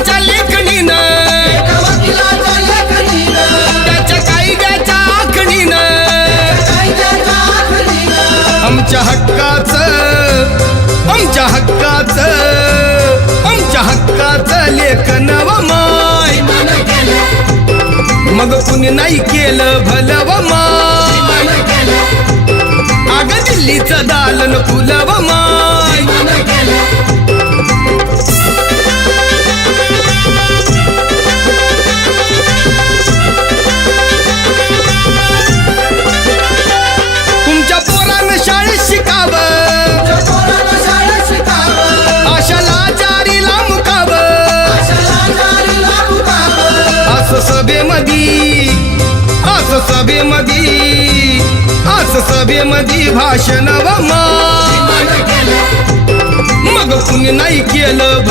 वकिलाच्या लेखणीनं त्याच्या कायद्याच्या आखणीनं आमच्या हक्काचं लेखन व माय मग कुणी नाही केलं भलं व माय अग दिल्लीचं दालन फुलं व माय तुमच्या पोरानं शाळेत शिकावं आशाला जारीला मुकावं असं सभेमधी भाषण व माय मग कुणी नाही केलं